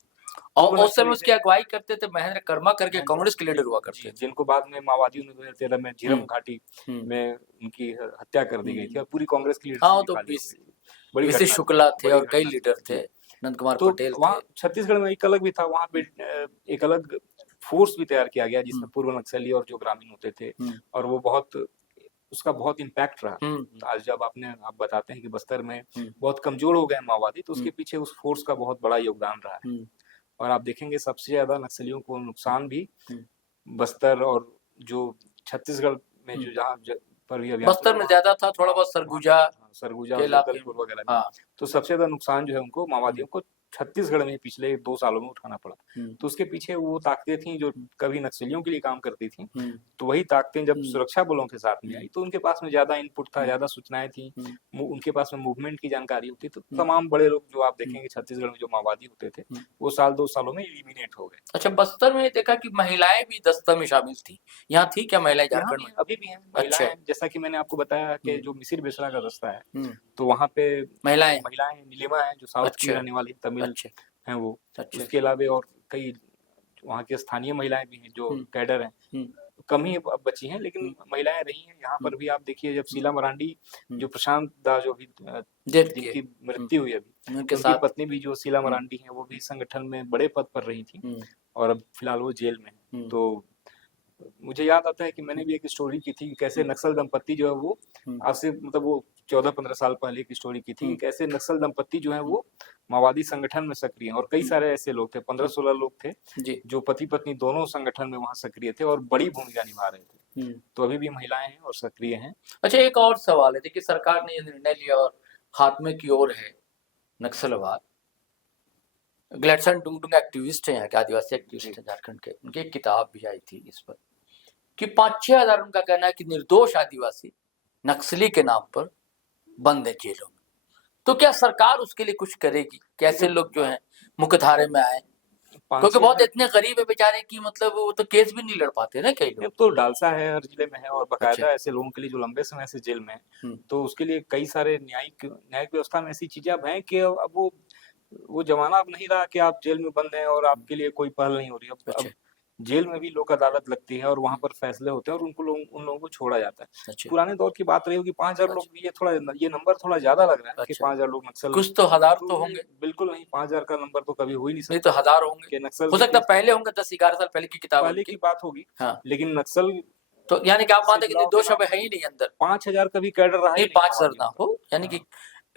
और उस समय उसकी अगुवाई करते थे महेंद्र कर्मा करके, कांग्रेस के लीडर हुआ करते थे, जिनको बाद में माओवादियों ने 2013 में झीरम घाटी में उनकी हत्या कर दी गई थी और पूरी कांग्रेस की लीडरशिप बड़ी विशेष शुक्ला थे और कई लीडर थे, नंद कुमार पटेल थे। वहाँ छत्तीसगढ़ में एक अलग भी था, वहाँ पे एक अलग फोर्स भी तैयार किया गया जिसमें पूर्व नक्सली और जो ग्रामीण होते थे, और वो बहुत उसका बहुत इम्पैक्ट रहा। आज जब आप बताते हैं कि बस्तर में बहुत कमजोर हो गए माओवादी, तो उसके पीछे उस फोर्स का बहुत बड़ा योगदान रहा है। और आप देखेंगे सबसे ज्यादा नक्सलियों को नुकसान भी बस्तर और जो छत्तीसगढ़ में जो जहाँ पर भी अभियान बस्तर में ज्यादा था, थोड़ा बहुत सरगुजा जगदलपुर वगैरह। तो सबसे ज्यादा नुकसान जो है उनको माओवादियों को छत्तीसगढ़ में पिछले 2 सालों में उठाना पड़ा। तो उसके पीछे वो ताकतें थी जो कभी नक्सलियों के लिए काम करती थी, तो वही ताकतें जब सुरक्षा बलों के साथ में आई तो उनके पास में ज्यादा इनपुट था, ज्यादा सूचनाएं थी, उनके पास में मूवमेंट की जानकारी होती। तो तमाम बड़े लोग जो आप देखेंगे छत्तीसगढ़ में जो माओवादी होते थे वो 1-2 सालों में एलिमिनेट हो गए। अच्छा, बस्तर में देखा कि महिलाएं भी दस्ता में शामिल थी, यहाँ थी क्या महिलाएं झारखंड में? अभी भी हैं महिलाएं। जैसा कि मैंने आपको बताया कि जो मिसिर बेसरा का दस्ता है तो वहाँ पे महिलाएं नीलिमा है जो साउथ की रहने वाली तमिल हैं वो। उसके अलावा और कई वहाँ की स्थानीय महिलाएं भी हैं जो कैडर हैं, कम ही बची हैं लेकिन महिलाएं रही हैं। यहाँ पर भी आप देखिए जब शीला मरांडी जो प्रशांत दा जो भी जिनकी मृत्यु हुई अभी, उनकी पत्नी भी जो शीला मरांडी है वो भी संगठन में बड़े पद पर रही थी और अब फिलहाल वो जेल में है। तो मुझे याद आता है कि मैंने भी एक स्टोरी की थी कि कैसे नक्सल दंपत्ति जो है वो आज से मतलब वो 14-15 साल पहले की स्टोरी की थी कि कैसे नक्सल दंपत्ति जो है वो माओवादी संगठन में सक्रिय हैं और कई सारे ऐसे लोग थे, 15-16 लोग थे जो पति पत्नी दोनों संगठन में वहां सक्रिय थे और बड़ी भूमिका निभा रहे थे। तो अभी भी महिलाएं हैं और सक्रिय हैं। अच्छा, एक और सवाल है, देखिए सरकार ने यह निर्णय लिया और खात्मे की ओर है नक्सलवाद। ग्लेडसन डुंगडुंग एक्टिविस्ट है, यहाँ के आदिवासी एक्टिविस्ट है झारखंड के, उनकी एक किताब भी आई थी इस पर कि 5-6 हजार उनका कहना है कि निर्दोष आदिवासी नक्सली के नाम पर बंद है जेलों में। तो क्या सरकार उसके लिए कुछ करेगी? कैसे लोग जो हैं मुख्यधारे में आए, क्योंकि बहुत इतने गरीब है बेचारे की मतलब वो तो केस भी नहीं लड़ पाते ना कई लोग। तो डालसा है हर जिले में है और बकायदा ऐसे लोगों के लिए जो लंबे समय से जेल में है, तो उसके लिए कई सारे न्यायिक व्यवस्था में ऐसी चीजें अब हैं कि अब वो जमाना अब नहीं रहा कि आप जेल में बंद हैं और आपके लिए कोई पहल नहीं हो रही। अब जेल में भी लोक अदालत लगती है और वहां पर फैसले होते हैं और उन लोगों को छोड़ा जाता है। पुराने दौर की बात रही होगी 5,000 लोग, ये नंबर थोड़ा ज्यादा लग रहा है कि 5,000 लोग नक्सल, कुछ तो हजार तो होंगे। बिल्कुल नहीं, 5,000 का नंबर तो कभी हो ही नहीं सकता। नहीं तो हजार होंगे, नक्सल हो सकता है पहले होंगे, 10-11 साल पहले की किताब की बात होगी। लेकिन नक्सल तो यानी कि आप मानते हैं कि निर्दोष अब है ही नहीं अंदर। 5,000 का भी कैडर रहा नहीं, 5,000 ना हो, यानी कि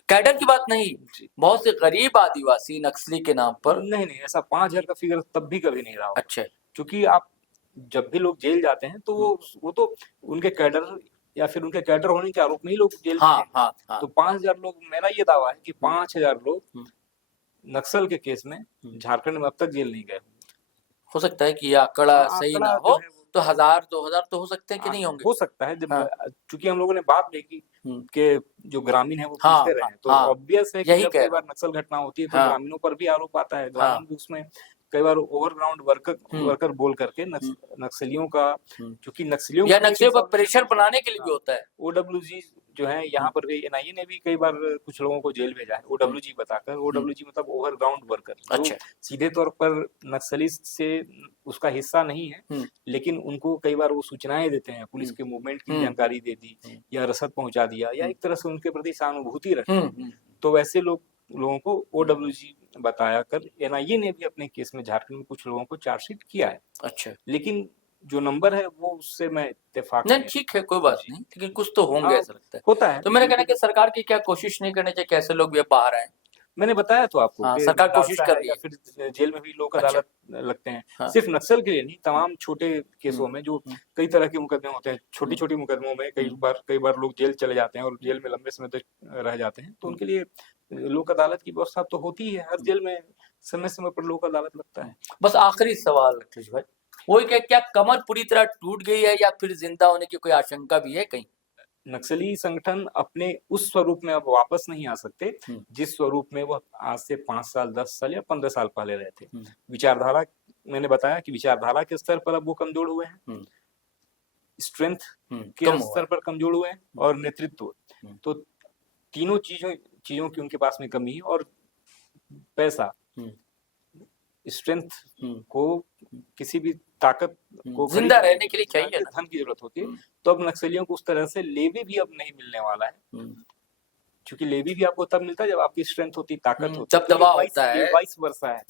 कैडर की बात नहीं, बहुत से गरीब आदिवासी नक्सली के नाम पर। नहीं, ऐसा 5,000 का फिगर तब भी कभी नहीं रहा। अच्छा, क्योंकि आप जब भी लोग जेल जाते हैं तो वो तो उनके कैडर या फिर उनके कैडर होने के आरोप में ही लोग जेल में हैं। तो 5,000 लोग, मेरा ये दावा है कि 5,000 लोग नक्सल के केस में झारखंड में अब तक जेल नहीं गए। हो सकता है कि यह आंकड़ा सही ना हो, तो 1000-2000 तो हो सकते हैं कि नहीं होंगे? हो सकता है जब हाँ। चूंकि हम लोगों ने बात देखी कि जो ग्रामीण है वो हाँ, पूछते रहे, तो हाँ, ऑब्वियस है कि यही जब कह कई रहा बार हूँ। नक्सल घटना होती है तो हाँ। ग्रामीणों पर भी आरोप आता है। हाँ। ग्रामीण भी उसमें कई बार ओवरग्राउंड वर्कर बोल करके नक्सलियों का, क्योंकि नक्सलियों या को नक्सलियों पर प्रेशर बनाने के लिए भी होता है। ओडब्ल्यूजी जो है यहाँ पर भी एनआईए ने भी कई बार कुछ लोगों को जेल भेजा है ओडब्ल्यूजी बताकर। ओडब्ल्यूजी मतलब ओवरग्राउंड वर्कर, जो अच्छा। सीधे तौर पर नक्सली से उसका हिस्सा नहीं है, लेकिन उनको कई बार वो सूचनाएं देते हैं, पुलिस के मूवमेंट की जानकारी दे दी या रसद पहुंचा दिया या एक तरह से उनके प्रति सहानुभूति रखी, तो वैसे लोगों को ओडब्ल्यूजी बताया कर एनआईए ने भी अपने केस में झारखंड में कुछ लोगों को चार्जशीट किया है। अच्छा। लेकिन जो नंबर है वो उससे मैं इत्तेफाक नहीं, ठीक है, कोई बात नहीं, लेकिन कुछ तो होंगे, ऐसा लगता है। होता है। तो मेरा कहना है कि सरकार की क्या कोशिश नहीं करनी चाहिए कि ऐसे लोग भी बाहर आए? मैंने बताया तो आपको हाँ, कि सरकार कोशिश कर रही या है। फिर जेल में भी लोक अच्छा। अदालत लगते हैं। हाँ। सिर्फ नक्सल के लिए नहीं, तमाम छोटे केसों में जो कई तरह के मुकदमे होते हैं, छोटी छोटी मुकदमों में कई बार लोग जेल चले जाते हैं और जेल में लंबे समय तक रह जाते हैं, तो उनके लिए लोक अदालत की व्यवस्था तो होती है। हर जेल में समय समय पर लोक अदालत लगता है। बस आखिरी सवाल अखिलेश भाई, वही क्या कमर पूरी तरह टूट गई है या फिर जिंदा होने की कोई आशंका भी है कहीं? नक्सली संगठन अपने उस स्वरूप में अब वापस नहीं आ सकते जिस स्वरूप में वह आज से 5 साल, 10 साल या 15 साल पहले रहे थे। विचारधारा, मैंने बताया कि विचारधारा के स्तर पर अब वो कमजोर हुए हैं, स्ट्रेंथ के स्तर पर कमजोर हुए हैं, और नेतृत्व, तो तीनों चीजों की उनके पास में कमी है। और पैसा, स्ट्रेंथ को, किसी भी ताकत को जिंदा रहने के लिए चाहिए ना, धन की जरूरत होती है। तो अब नक्सलियों को उस तरह से लेवी भी अब नहीं मिलने वाला है, क्योंकि लेवी भी आपको तब मिलता है जब आपकी स्ट्रेंथ होती, ताकत होती, तब दबाव होता है, वाइस वर्सा है।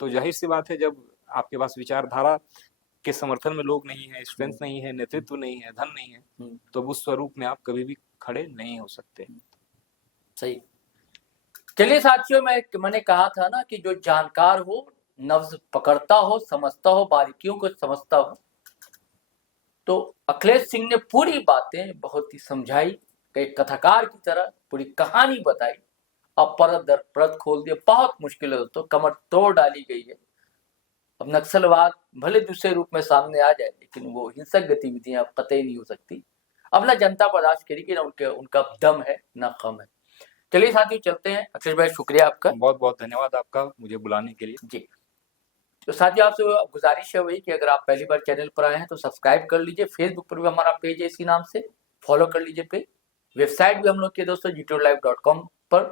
तो जाहिर सी बात है, जब आपके पास विचारधारा के समर्थन में लोग नहीं है, स्ट्रेंथ नहीं है, नेतृत्व नहीं है, धन नहीं है, तो उस स्वरूप में आप कभी भी खड़े नहीं हो सकते। सही। चलिए साथियों, मैंने कहा था ना कि जो जानकार हो, नब्ज पकड़ता हो, समझता हो, बारीकियों को समझता हो, तो अखिलेश सिंह ने पूरी बातें बहुत ही समझाई, एक कथाकार की तरह पूरी कहानी बताई, अब परत दर परत खोल दिया। बहुत मुश्किल है दोस्तों, कमर तोड़ डाली गई है। अब नक्सलवाद भले दूसरे रूप में सामने आ जाए, लेकिन वो हिंसक गतिविधियां कतई नहीं हो सकती। अब ना जनता बर्दाश्त करेगी, ना उनका दम है, ना खम है। चलिए साथियों, चलते हैं। अखिलेश भाई, शुक्रिया आपका, बहुत बहुत धन्यवाद आपका मुझे बुलाने के लिए। जी। तो साथियों, आपसे गुजारिश है वही कि अगर आप पहली बार चैनल पर आए हैं तो सब्सक्राइब कर लीजिए। फेसबुक पर भी हमारा पेज है इसी नाम से, फॉलो कर लीजिए पेज। वेबसाइट भी हम लोग की दोस्तों gtolive.com पर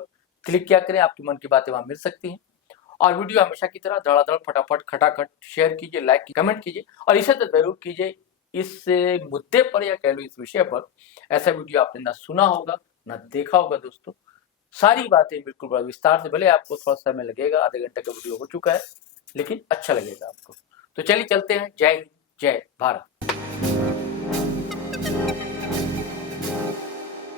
क्लिक किया करें, आपकी मन की बातें वहां मिल सकती हैं। और वीडियो हमेशा की तरह धड़ाधड़ फटाफट खटाखट शेयर कीजिए, लाइक कमेंट कीजिए, और इसे तो जरूर कीजिए, इस मुद्दे पर या कह लो इस विषय पर ऐसा वीडियो आपने ना सुना होगा ना देखा होगा दोस्तों। सारी बातें बिल्कुल बड़ा विस्तार से, भले आपको थोड़ा समय लगेगा, आधे घंटे का वीडियो हो चुका है, लेकिन अच्छा लगेगा आपको। तो चलिए चलते हैं। जय हिंद, जय भारत।